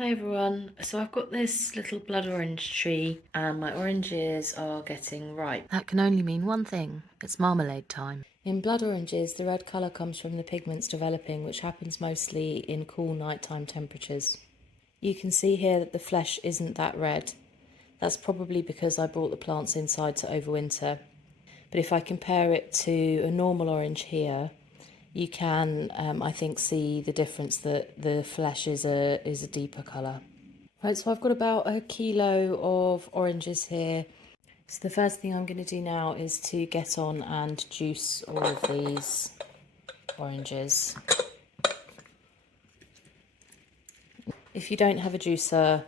Hi everyone, so I've got this little blood orange tree and my oranges are getting ripe. That can only mean one thing, it's marmalade time. In blood oranges, the red colour comes from the pigments developing, which happens mostly in cool nighttime temperatures. You can see here that the flesh isn't that red. That's probably because I brought the plants inside to overwinter. But if I compare it to a normal orange here, you can, I think, see the difference that the flesh is a deeper colour. Right, so I've got about a kilo of oranges here. So the first thing I'm going to do now is to get on and juice all of these oranges. If you don't have a juicer,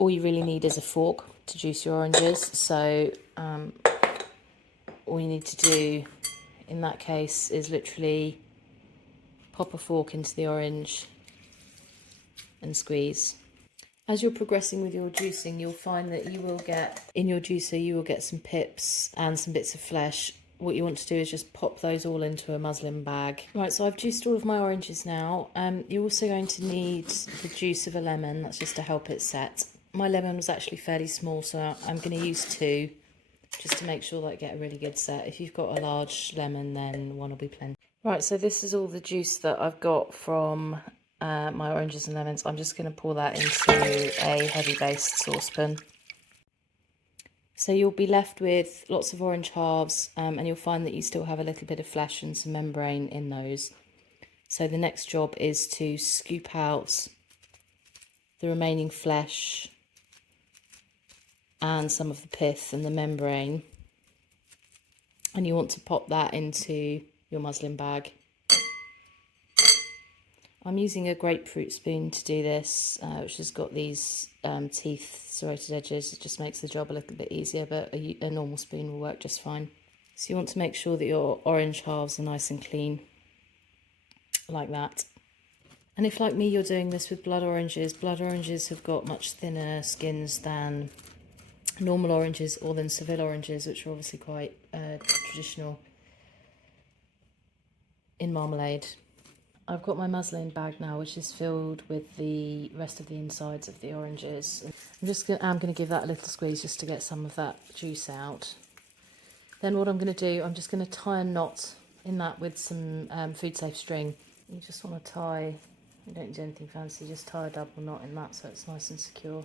all you really need is a fork to juice your oranges. So all you need to do in that case is literally pop a fork into the orange and squeeze. As you're progressing with your juicing, you'll find that you will get, in your juicer, you will get some pips and some bits of flesh. What you want to do is just pop those all into a muslin bag. Right, so I've juiced all of my oranges now. You're also going to need the juice of a lemon, that's just to help it set. My lemon was actually fairly small, so I'm going to use 2, just to make sure that I get a really good set. If you've got a large lemon, then 1 will be plenty. Right, so this is all the juice that I've got from my oranges and lemons. I'm just going to pour that into a heavy based saucepan. So you'll be left with lots of orange halves, and you'll find that you still have a little bit of flesh and some membrane in those. So the next job is to scoop out the remaining flesh and some of the pith and the membrane, and you want to pop that into your muslin bag. I'm using a grapefruit spoon to do this, which has got these teeth, serrated edges. It just makes the job a little bit easier, but a normal spoon will work just fine. So you want to make sure that your orange halves are nice and clean, like that. And if, like me, you're doing this with blood oranges have got much thinner skins than normal oranges or than Seville oranges, which are obviously quite traditional in marmalade. I've got my muslin bag now, which is filled with the rest of the insides of the oranges. I'm going to give that a little squeeze just to get some of that juice out. Then what I'm going to do, I'm just going to tie a knot in that with some food safe string. You just want to tie, you don't do anything fancy, just tie a double knot in that so it's nice and secure.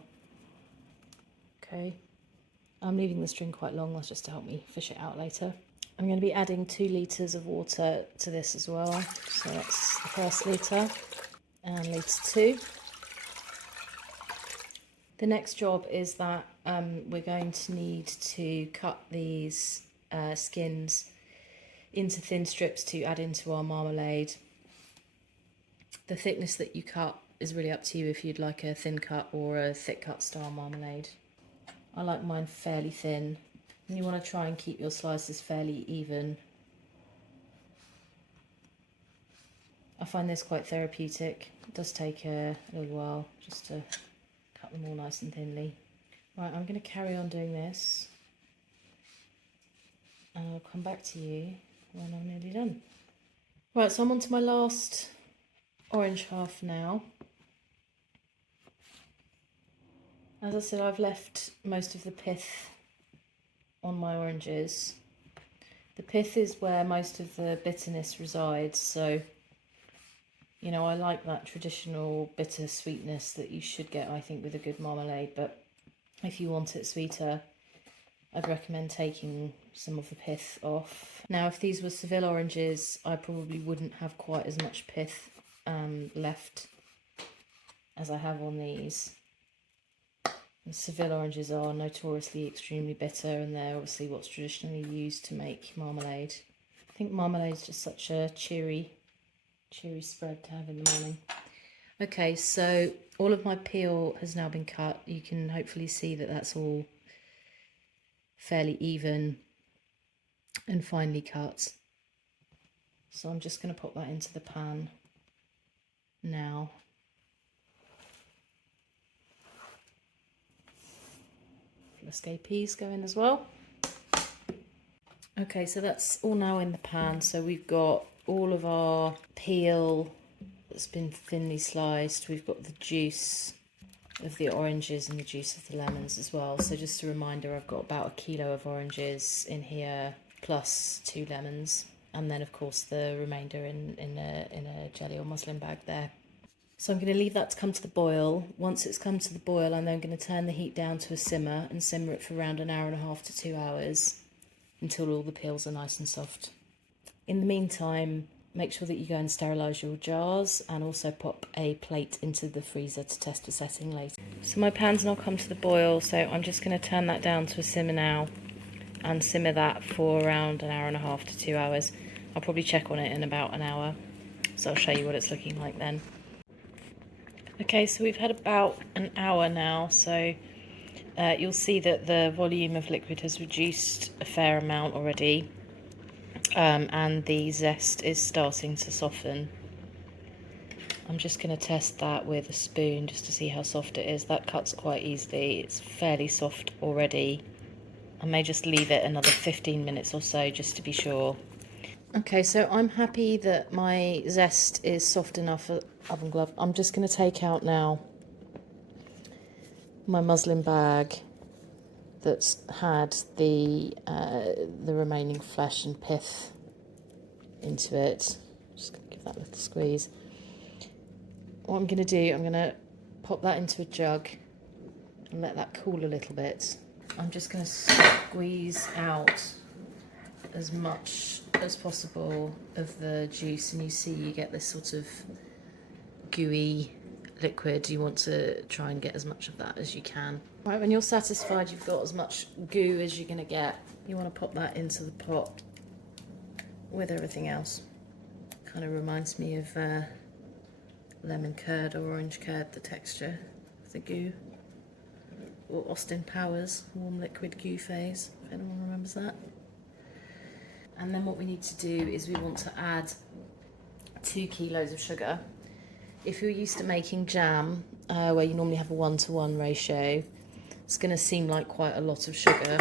Okay, I'm leaving the string quite long, that's just to help me fish it out later. I'm going to be adding 2 litres of water to this as well. So that's the first litre and litre 2. The next job is that we're going to need to cut these skins into thin strips to add into our marmalade. The thickness that you cut is really up to you if you'd like a thin cut or a thick cut style marmalade. I like mine fairly thin. And you want to try and keep your slices fairly even. I find this quite therapeutic. It does take a little while just to cut them all nice and thinly. Right, I'm going to carry on doing this and I'll come back to you when I'm nearly done. Right, so I'm on to my last orange half now. As I said, I've left most of the pith on my oranges. The pith is where most of the bitterness resides, so you know, I like that traditional bitter sweetness that you should get, I think, with a good marmalade, but if you want it sweeter, I'd recommend taking some of the pith off. Now, if these were Seville oranges, I probably wouldn't have quite as much pith left as I have on these. And Seville oranges are notoriously extremely bitter, and they're obviously what's traditionally used to make marmalade. I think marmalade is just such a cheery spread to have in the morning. Okay, so all of my peel has now been cut. You can hopefully see that that's all fairly even and finely cut. So I'm just going to pop that into the pan now. Escapees go in as well. Okay, so that's all now in the pan. So we've got all of our peel that's been thinly sliced. We've got the juice of the oranges and the juice of the lemons as well. So just a reminder, I've got about 1 kilo of oranges in here plus 2 lemons, and then of course the remainder in a jelly or muslin bag there. So I'm going to leave that to come to the boil. Once it's come to the boil, I'm then going to turn the heat down to a simmer and simmer it for around 1.5 to 2 hours until all the peels are nice and soft. In the meantime, make sure that you go and sterilise your jars and also pop a plate into the freezer to test for setting later. So my pan's now come to the boil, so I'm just going to turn that down to a simmer now and simmer that for around 1.5 to 2 hours. I'll probably check on it in about an hour, so I'll show you what it's looking like then. Okay, so we've had about an hour now, so you'll see that the volume of liquid has reduced a fair amount already, and the zest is starting to soften. I'm just going to test that with a spoon just to see how soft it is. That cuts quite easily. It's fairly soft already. I may just leave it another 15 minutes or so just to be sure. Okay, so I'm happy that my zest is soft enough for oven glove. I'm just going to take out now my muslin bag that's had the remaining flesh and pith into it. Just going to give that a little squeeze. What I'm going to do, I'm going to pop that into a jug and let that cool a little bit. I'm just going to squeeze out as much as possible of the juice, and you see you get this sort of gooey liquid. You want to try and get as much of that as you can. Right, when you're satisfied you've got as much goo as you're going to get, you want to pop that into the pot with everything else. Kind of reminds me of lemon curd or orange curd, the texture of the goo. Or Austin Powers warm liquid goo phase, if anyone remembers that. And then what we need to do is we want to add 2 kilos of sugar. If you're used to making jam, where you normally have a 1-to-1 ratio, it's going to seem like quite a lot of sugar.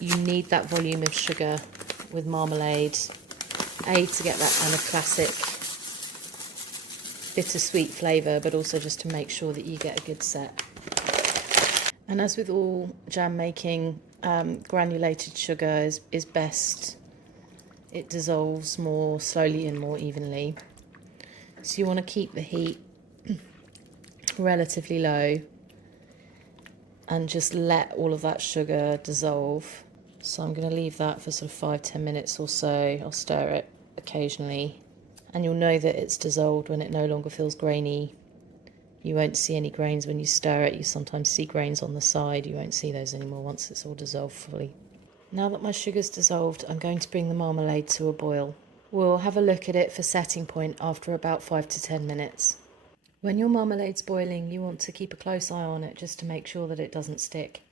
You need that volume of sugar with marmalade, to get that kind of classic bittersweet flavour, but also just to make sure that you get a good set. And as with all jam making, granulated sugar is best. It dissolves more slowly and more evenly. So you want to keep the heat relatively low and just let all of that sugar dissolve. So I'm going to leave that for sort of 5-10 minutes or so. I'll stir it occasionally, and you'll know that it's dissolved when it no longer feels grainy. You won't see any grains when you stir it. You sometimes see grains on the side. You won't see those anymore once it's all dissolved fully. Now that my sugar's dissolved, I'm going to bring the marmalade to a boil. We'll have a look at it for setting point after about 5 to 10 minutes. When your marmalade's boiling, you want to keep a close eye on it just to make sure that it doesn't stick.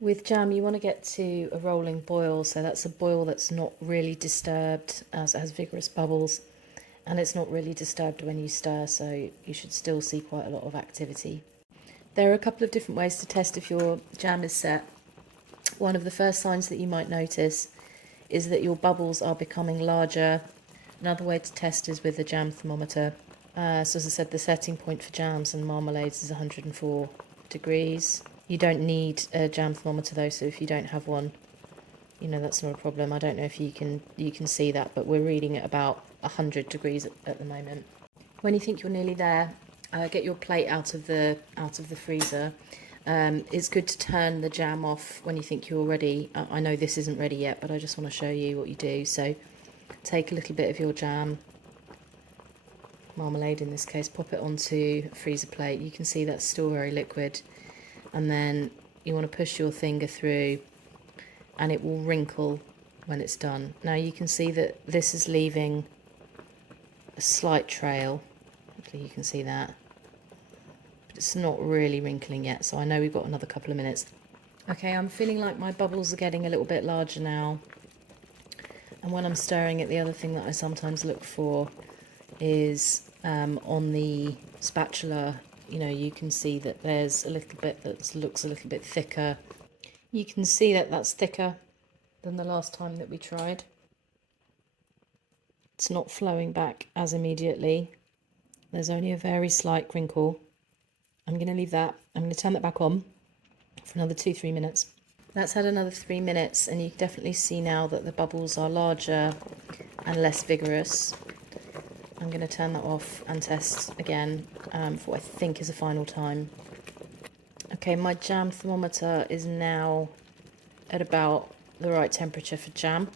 With jam, you want to get to a rolling boil, so that's a boil that's not really disturbed, as it has vigorous bubbles. And it's not really disturbed when you stir, so you should still see quite a lot of activity. There are a couple of different ways to test if your jam is set. One of the first signs that you might notice is that your bubbles are becoming larger. Another way to test is with a jam thermometer. So as I said, the setting point for jams and marmalades is 104 degrees. You don't need a jam thermometer though, so if you don't have one, that's not a problem. I don't know if you can see that, but we're reading at about 100 degrees at the moment. When you think you're nearly there, get your plate out of the freezer. It's good to turn the jam off when you think you're ready. I know this isn't ready yet, but I just want to show you what you do. So take a little bit of your jam, marmalade in this case, pop it onto a freezer plate. You can see that's still very liquid, and then you want to push your finger through and it will wrinkle when it's done. Now you can see that this is leaving a slight trail. Hopefully you can see that. But it's not really wrinkling yet, so I know we've got another couple of minutes. Okay, I'm feeling like my bubbles are getting a little bit larger now. And when I'm stirring it, the other thing that I sometimes look for is on the spatula, you can see that there's a little bit that looks a little bit thicker. You can see that that's thicker than the last time that we tried. It's not flowing back as immediately. There's only a very slight crinkle, I'm going to leave that. I'm going to turn that back on for another 2-3 minutes. That's had another 3 minutes, and you can definitely see now that the bubbles are larger and less vigorous. I'm going to turn that off and test again for what I think is a final time. Okay, my jam thermometer is now at about the right temperature for jam.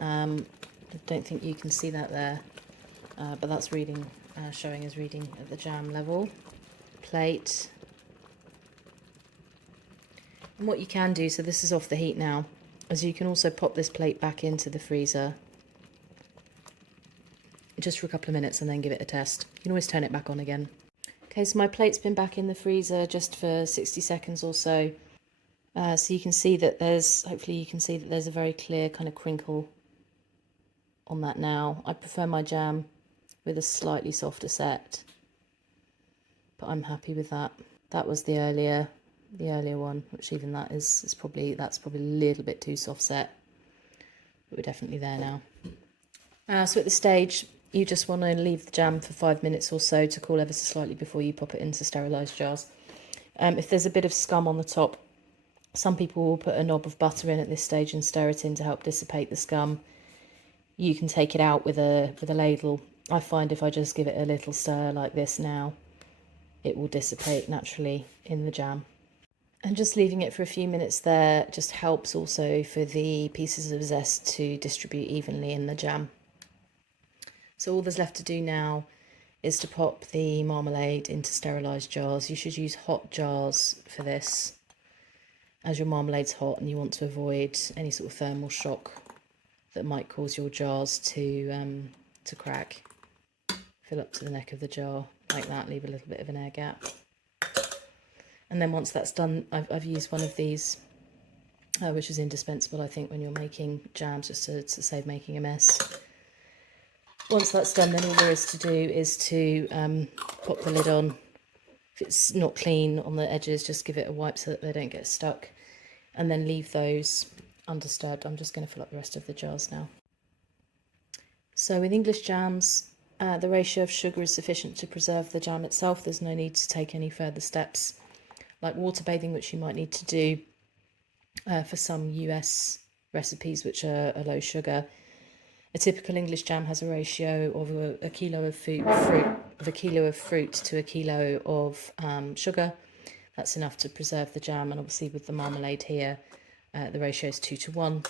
I don't think you can see that there, but that's reading, showing as reading at the jam level. Plate. And what you can do, so this is off the heat now, is you can also pop this plate back into the freezer just for a couple of minutes and then give it a test. You can always turn it back on again. Okay, so my plate's been back in the freezer just for 60 seconds or so. So you can see that hopefully you can see that there's a very clear kind of crinkle on that now. I prefer my jam with a slightly softer set, but I'm happy with that. That was the earlier one, which even that's probably a little bit too soft set, but we're definitely there now. So at this stage, you just want to leave the jam for 5 minutes or so to cool ever so slightly before you pop it into sterilised jars. If there's a bit of scum on the top, some people will put a knob of butter in at this stage and stir it in to help dissipate the scum. You can take it out with a ladle. I find if I just give it a little stir like this now, it will dissipate naturally in the jam. And just leaving it for a few minutes there just helps also for the pieces of zest to distribute evenly in the jam. So all there's left to do now is to pop the marmalade into sterilised jars. You should use hot jars for this, as your marmalade's hot and you want to avoid any sort of thermal shock that might cause your jars to crack. Fill up to the neck of the jar like that, leave a little bit of an air gap. And then once that's done, I've used one of these, which is indispensable, I think, when you're making jams, just to save making a mess. Once that's done, then all there is to do is to pop the lid on. If it's not clean on the edges, just give it a wipe so that they don't get stuck, and then leave those undisturbed. I'm just going to fill up the rest of the jars now. So with English jams, the ratio of sugar is sufficient to preserve the jam itself. There's no need to take any further steps like water bathing, which you might need to do for some US recipes which are low sugar. A typical English jam has a ratio of a kilo of fruit to a kilo of sugar. That's enough to preserve the jam, and obviously with the marmalade here, the ratio is 2 to 1,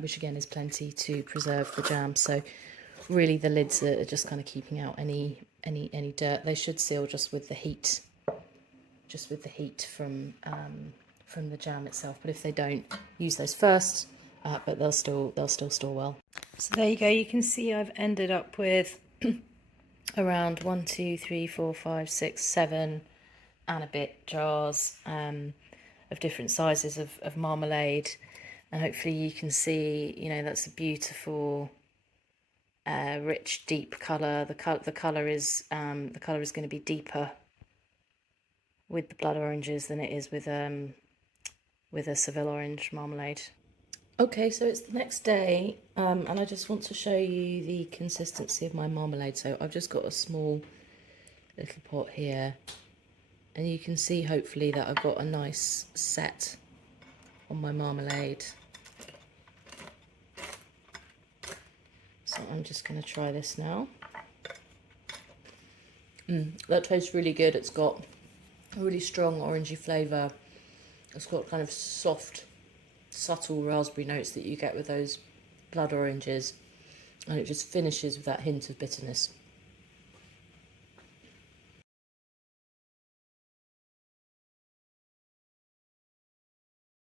which again is plenty to preserve the jam. So really the lids are just kind of keeping out any dirt. They should seal just with the heat from the jam itself. But if they don't, use those first. But they'll still store well. So there you go. You can see I've ended up with around 1, 2, 3, 4, 5, 6, 7 and a bit jars of different sizes of marmalade, and hopefully you can see, that's a beautiful, rich, deep colour. The colour is going to be deeper with the blood oranges than it is with a Seville orange marmalade. Okay, so it's the next day, and I just want to show you the consistency of my marmalade. So I've just got a small little pot here, and you can see hopefully that I've got a nice set on my marmalade. So I'm just going to try this now. That tastes really good. It's got a really strong orangey flavour. It's got kind of soft, subtle raspberry notes that you get with those blood oranges, and it just finishes with that hint of bitterness.